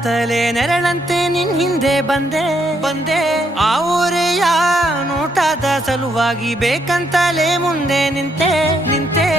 ಅಂತಲೇ ನೆರಳಂತೆ ನಿನ್ ಹಿಂದೆ ಬಂದೆ ಆ ಊರೆಯ ನೋಟದ ಸಲುವಾಗಿ ಬೇಕಂತಲೇ ಮುಂದೆ ನಿಂತೆ